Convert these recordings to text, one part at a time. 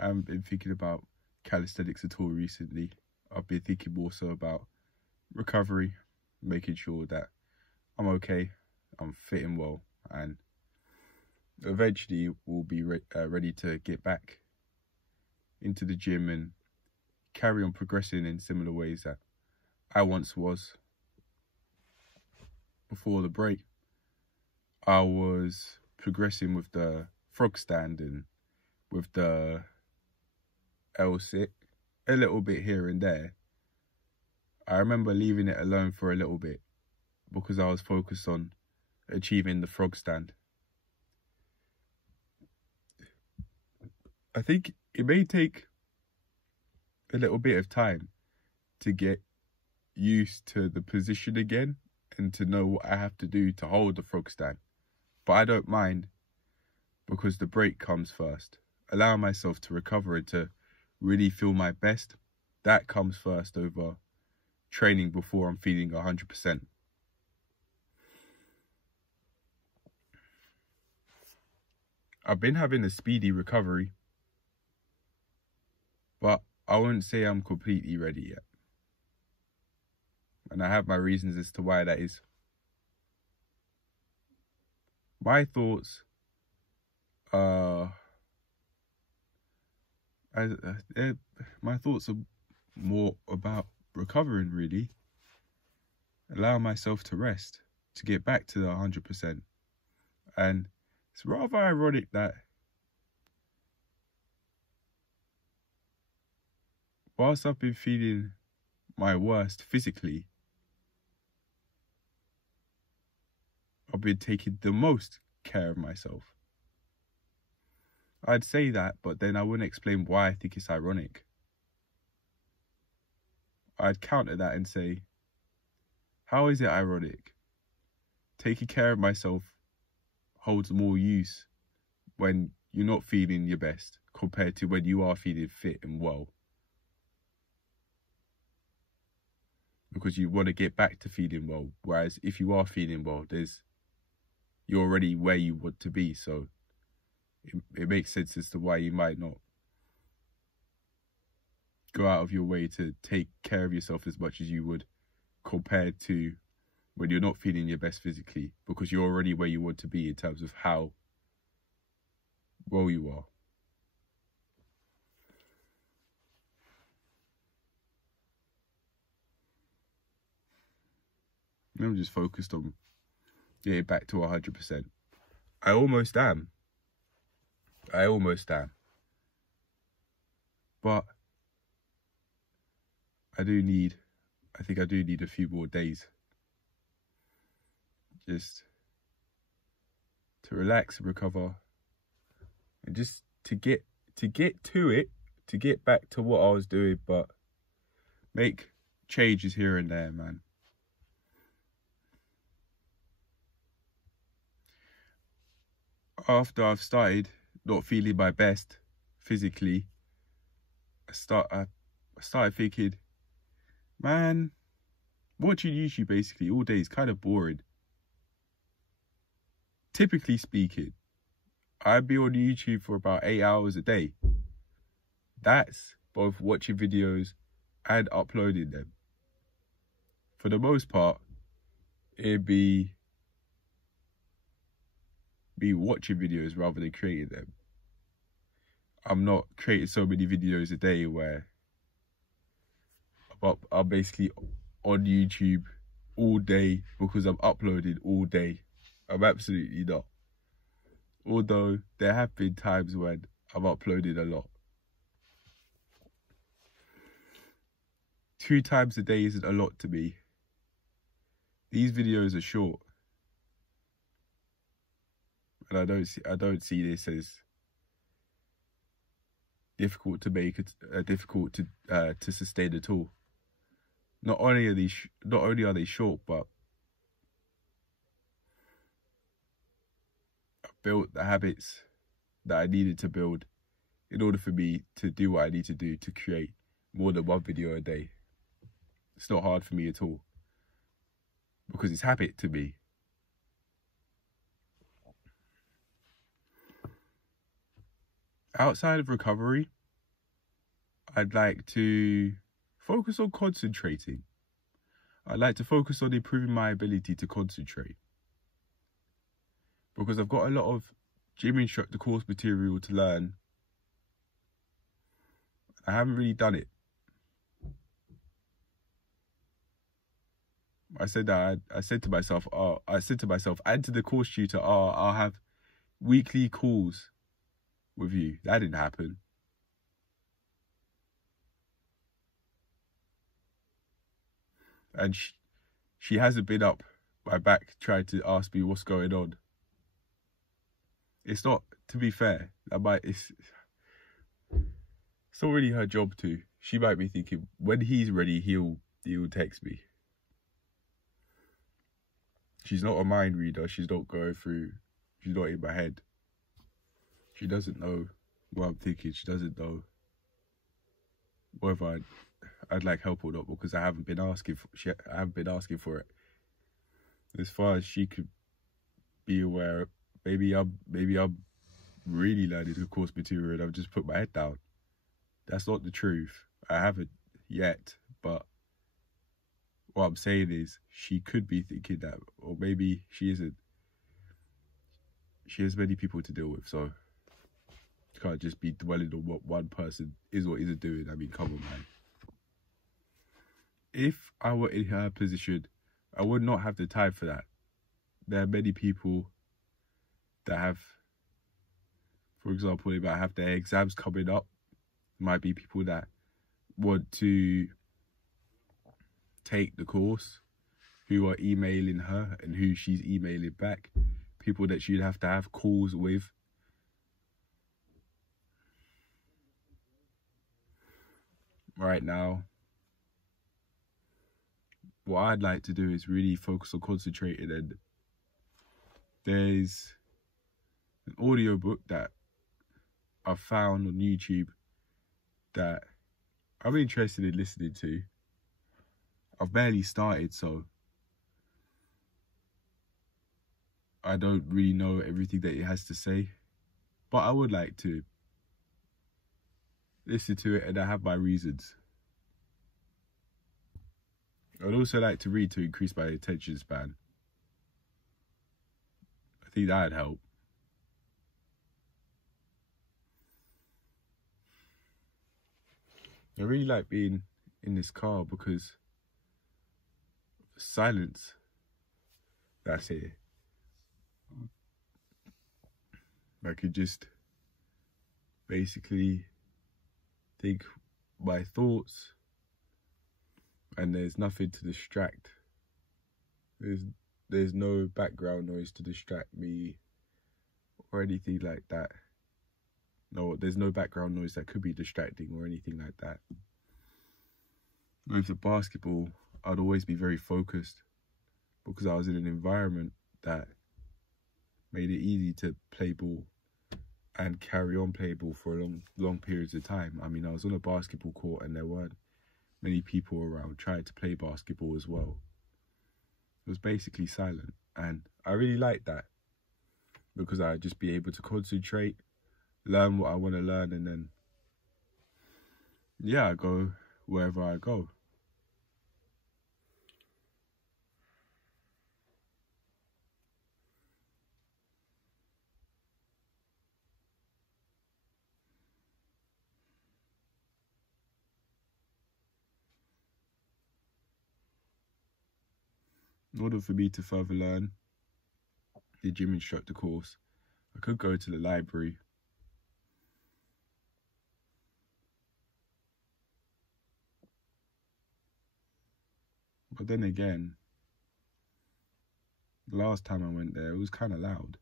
I haven't been thinking about calisthenics at all recently. I've been thinking more so about recovery, making sure that I'm okay, I'm fitting well, and eventually we'll be ready to get back into the gym and carry on progressing in similar ways that I once was. Before the break, I was progressing with the frog stand and with the L-sit a little bit here and there. I remember leaving it alone for a little bit because I was focused on achieving the frog stand. I think it may take a little bit of time to get used to the position again and to know what I have to do to hold the frog stand. But I don't mind because the break comes first. Allowing myself to recover and to really feel my best, that comes first over training before I'm feeling 100%. I've been having a speedy recovery, but I wouldn't say I'm completely ready yet. And I have my reasons as to why that is. My thoughts are more about recovering, really. Allow myself to rest, to get back to the 100%. And it's rather ironic that whilst I've been feeling my worst physically, I've been taking the most care of myself. I'd say that, but then I wouldn't explain why I think it's ironic. I'd counter that and say, how is it ironic? Taking care of myself holds more use when you're not feeling your best compared to when you are feeling fit and well. Because you want to get back to feeling well. Whereas if you are feeling well, you're already where you want to be. So it makes sense as to why you might not go out of your way to take care of yourself as much as you would compared to when you're not feeling your best physically, because you're already where you want to be in terms of how well you are. I'm just focused on getting back to 100%. I almost am. But I think I do need a few more days. Just to relax and recover. And just to get to it, to get back to what I was doing, but make changes here and there, man. After I've started not feeling my best physically, I started thinking, man, watching YouTube basically all day is kind of boring. Typically speaking, I'd be on YouTube for about 8 hours a day. That's both watching videos and uploading them. For the most part, it'd be watching videos rather than creating them. I'm not creating so many videos a day where I'm basically on YouTube all day because I'm uploading all day. I'm absolutely not. Although there have been times when I've uploaded a lot. 2 times a day isn't a lot to me. These videos are short. And I don't see this as difficult to make, difficult to sustain at all. Not only are they short, but I've built the habits that I needed to build in order for me to do what I need to do to create more than 1 video a day. It's not hard for me at all because it's habit to me. Outside of recovery, I'd like to focus on concentrating. I'd like to focus on improving my ability to concentrate. Because I've got a lot of gym instructor course material to learn. I haven't really done it. I said to myself, and to the course tutor, I'll have weekly calls with you. That didn't happen. And she hasn't been up my back trying to ask me what's going on. It's not, to be fair, it's not really her job to. She might be thinking, when he's ready, he'll text me. She's not a mind reader. She's not in my head. She doesn't know what I'm thinking. She doesn't know whether I'd like help or not, because I haven't been asking for it. As far as she could be aware, maybe I'm really learning the course material and I've just put my head down. That's not the truth. I haven't yet, but what I'm saying is she could be thinking that, or maybe she isn't. She has many people to deal with, so you can't just be dwelling on what one person is or isn't doing. I mean, come on, man. If I were in her position, I would not have the time for that. There are many people that have, for example, they might have their exams coming up. Might be people that want to take the course, who are emailing her and who she's emailing back. People that she'd have to have calls with. Right now, what I'd like to do is really focus on concentrating, and there's an audiobook that I've found on YouTube that I'm interested in listening to. I've barely started, so I don't really know everything that it has to say, but I would like to listen to it, and I have my reasons. I'd also like to read to increase my attention span. I think that'd help. I really like being in this car because the silence that's here. I could just basically think my thoughts, and there's nothing to distract. There's no background noise to distract me or anything like that. No, there's no background noise that could be distracting or anything like that. With the basketball, I'd always be very focused because I was in an environment that made it easy to play ball and carry on play ball for long periods of time. I mean, I was on a basketball court and there weren't many people around trying to play basketball as well. It was basically silent, and I really liked that because I'd just be able to concentrate, learn what I want to learn, and then, yeah, I go wherever I go. In order for me to further learn the gym instructor course, I could go to the library. But then again, the last time I went there, it was kind of loud.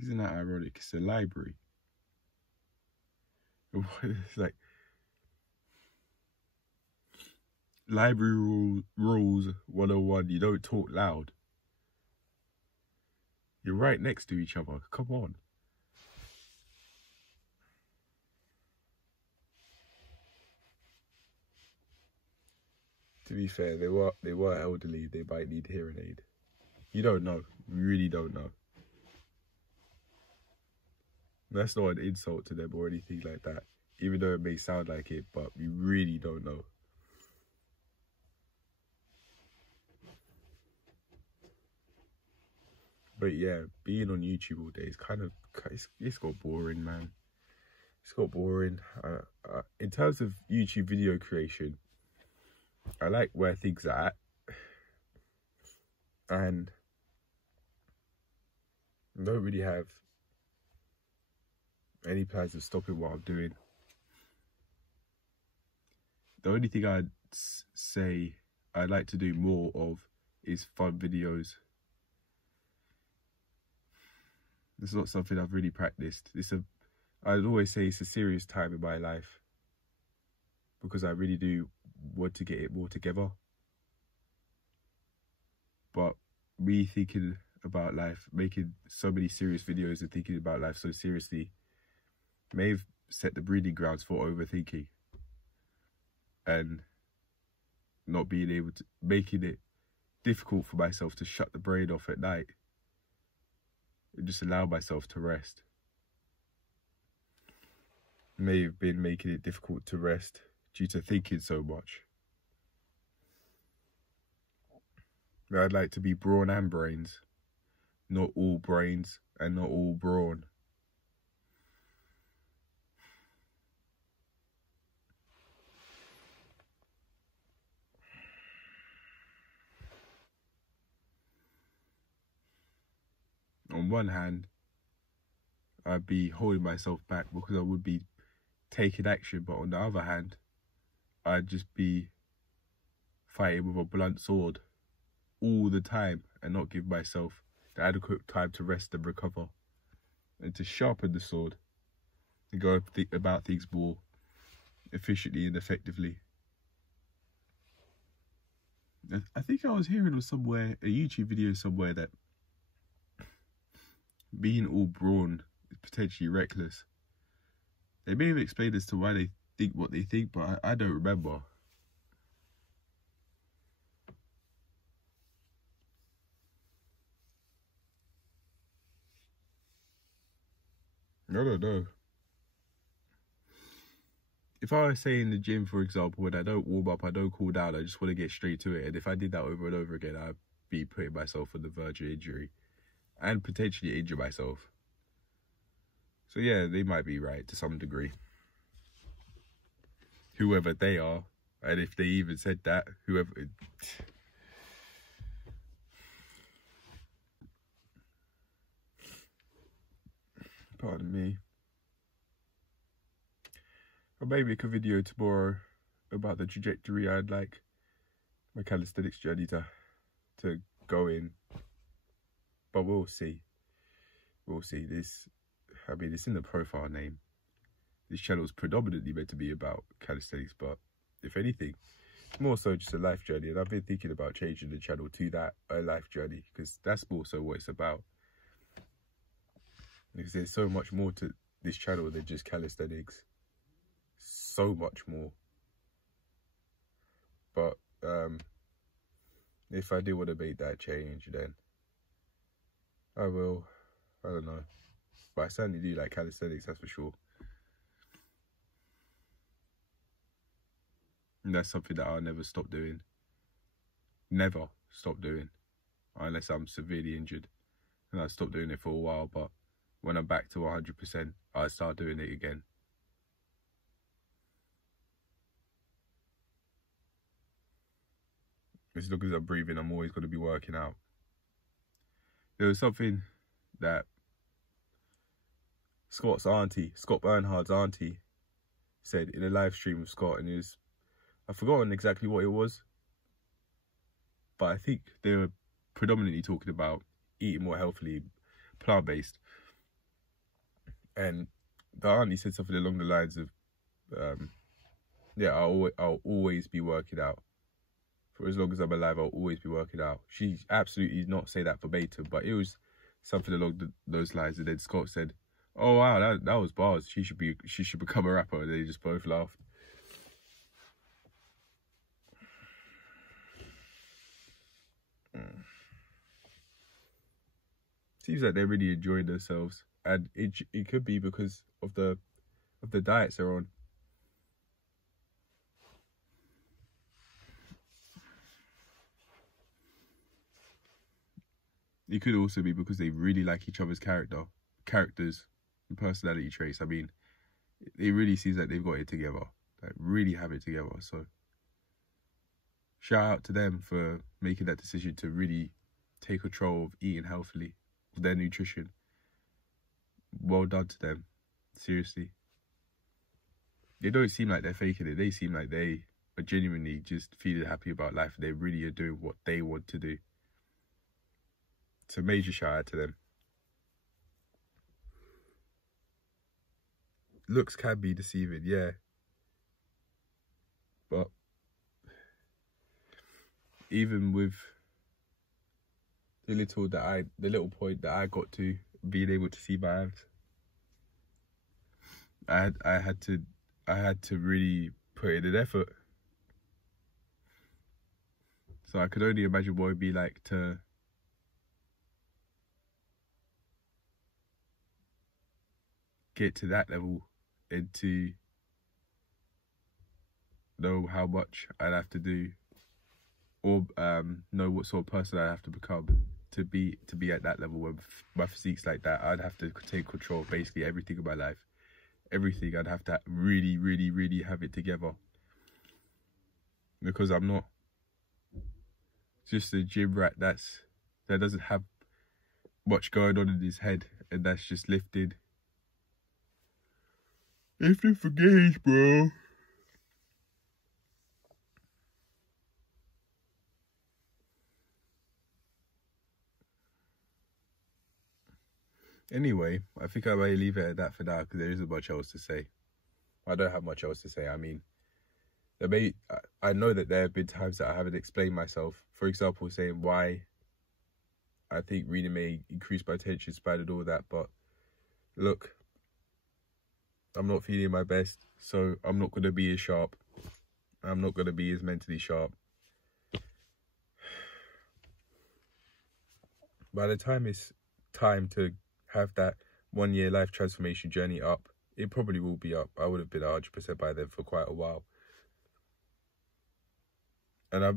Isn't that ironic? It's a library. It's like library rules 101. You don't talk loud. You're right next to each other. Come on. To be fair, they were elderly. They might need hearing aid. You don't know. You really don't know. That's not an insult to them or anything like that, even though it may sound like it, but we really don't know. But yeah, being on YouTube all day is kind of, it's got boring, man. It's got boring. In terms of YouTube video creation, I like where things are at, and I don't really have any plans of stopping what I'm doing. The only thing I'd say I'd like to do more of is fun videos. It's not something I've really practiced. I'd always say it's a serious time in my life, because I really do want to get it more together. But me thinking about life, making so many serious videos and thinking about life so seriously, may have set the breeding grounds for overthinking and not being able to, making it difficult for myself to shut the brain off at night and just allow myself to rest. May have been making it difficult to rest due to thinking so much. I'd like to be brawn and brains, not all brains and not all brawn. On one hand, I'd be holding myself back because I would be taking action, but on the other hand, I'd just be fighting with a blunt sword all the time and not give myself the adequate time to rest and recover and to sharpen the sword and go about things more efficiently and effectively. I think I was hearing on somewhere, a YouTube video somewhere, that being all brawn is potentially reckless. They may have explained as to why they think what they think, but I don't remember. I don't know. If I was say in the gym, for example, when I don't warm up, I don't cool down, I just want to get straight to it. And if I did that over and over again, I'd be putting myself on the verge of injury and potentially injure myself. So yeah, they might be right to some degree. Whoever they are, and if they even said that, whoever... Pardon me. I'll maybe make a video tomorrow about the trajectory I'd like my calisthenics journey to go in. But we'll see. We'll see. I mean, it's in the profile name. This channel is predominantly meant to be about calisthenics, but if anything, it's more so just a life journey. And I've been thinking about changing the channel to that, a life journey, because that's more so what it's about. Because there's so much more to this channel than just calisthenics. So much more. But if I do want to make that change, then I will. I don't know. But I certainly do like calisthenics, that's for sure. And that's something that I'll never stop doing. Never stop doing. Unless I'm severely injured. And I'll stop doing it for a while, but when I'm back to 100%, I'll start doing it again. As long as I'm breathing, I'm always going to be working out. There was something that Scott Bernhard's auntie, said in a live stream with Scott, and I've forgotten exactly what it was, but I think they were predominantly talking about eating more healthily, plant-based. And the auntie said something along the lines of, yeah, I'll always be working out. For as long as I'm alive, I'll always be working out. She absolutely did not say that verbatim, but it was something along those lines. And then Scott said, "Oh wow, that was bars. She should become a rapper." And they just both laughed. Seems like they're really enjoying themselves. and it could be because of the diets they're on. It could also be because they really like each other's characters, and personality traits. I mean, it really seems like they've got it together, like really have it together. So shout out to them for making that decision to really take control of eating healthily, of their nutrition. Well done to them, seriously. They don't seem like they're faking it. They seem like they are genuinely just feeling happy about life. They really are doing what they want to do. So major shout out to them. Looks can be deceiving, yeah. But even with the little point that I got to being able to see my abs, I had to really put in an effort. So I could only imagine what it'd be like to get to that level and to know how much I'd have to do, or know what sort of person I'd have to become to be at that level where my physique's like that. I'd have to take control of basically everything in my life. Everything. I'd have to really, really, really have it together. Because I'm not just a gym rat that doesn't have much going on in his head, and that's just lifting for gauge, bro. Anyway, I think I may leave it at that for now because there isn't much else to say. I don't have much else to say. I mean, I know that there have been times that I haven't explained myself. For example, saying why I think reading may increase my attention span and all that. But look, I'm not feeling my best, so I'm not going to be as sharp. I'm not going to be as mentally sharp. By the time it's time to have that 1 year life transformation journey up, it probably will be up. I would have been 100% by then for quite a while. And I've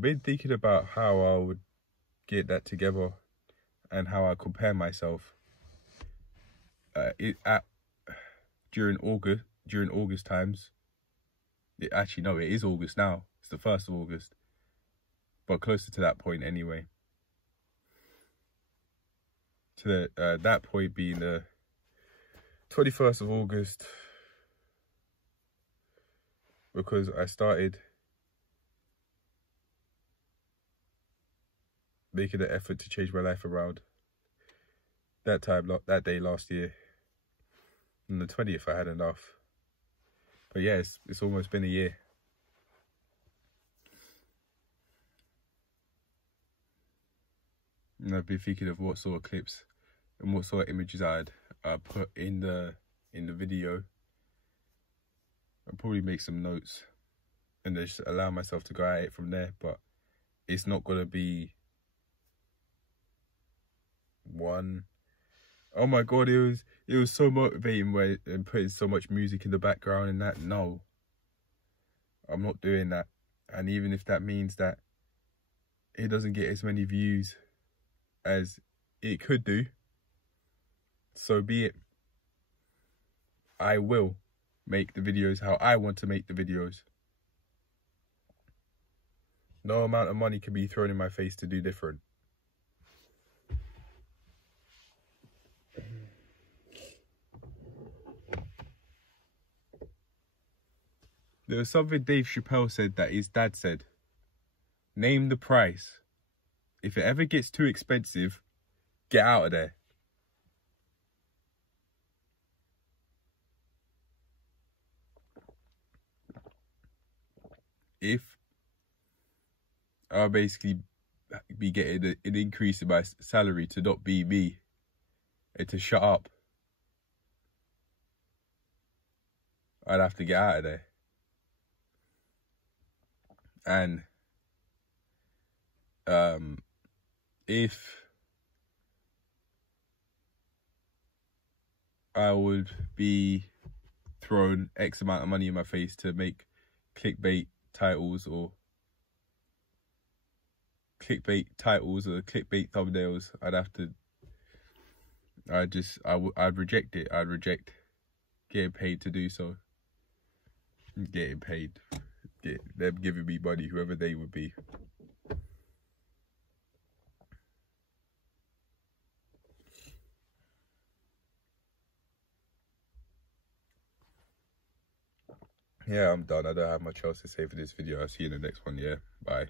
been thinking about how I would get that together and how I compare myself during August times. It is August now. It's the 1st of August. But closer to that point anyway. To that point being the 21st of August. Because I started making an effort to change my life around. That day last year. On the 20th I had enough. But yeah, it's almost been a year. And I've been thinking of what sort of clips and what sort of images I'd put in the video. I'll probably make some notes and just allow myself to go at it from there. But it's not gonna be one. Oh my god, it was so motivating and putting so much music in the background and that. No, I'm not doing that. And even if that means that it doesn't get as many views as it could do, so be it. I will make the videos how I want to make the videos. No amount of money can be thrown in my face to do different. There was something Dave Chappelle said that his dad said. Name the price. If it ever gets too expensive, get out of there. If I'll basically be getting an increase in my salary to not be me and to shut up, I'd have to get out of there. And if I would be thrown X amount of money in my face to make clickbait titles or clickbait thumbnails. I'd reject it. I'd reject getting paid to do so. Getting paid. Them giving me money, whoever they would be. Yeah, I'm done. I don't have much else to say for this video. I'll see you in the next one. Yeah, bye.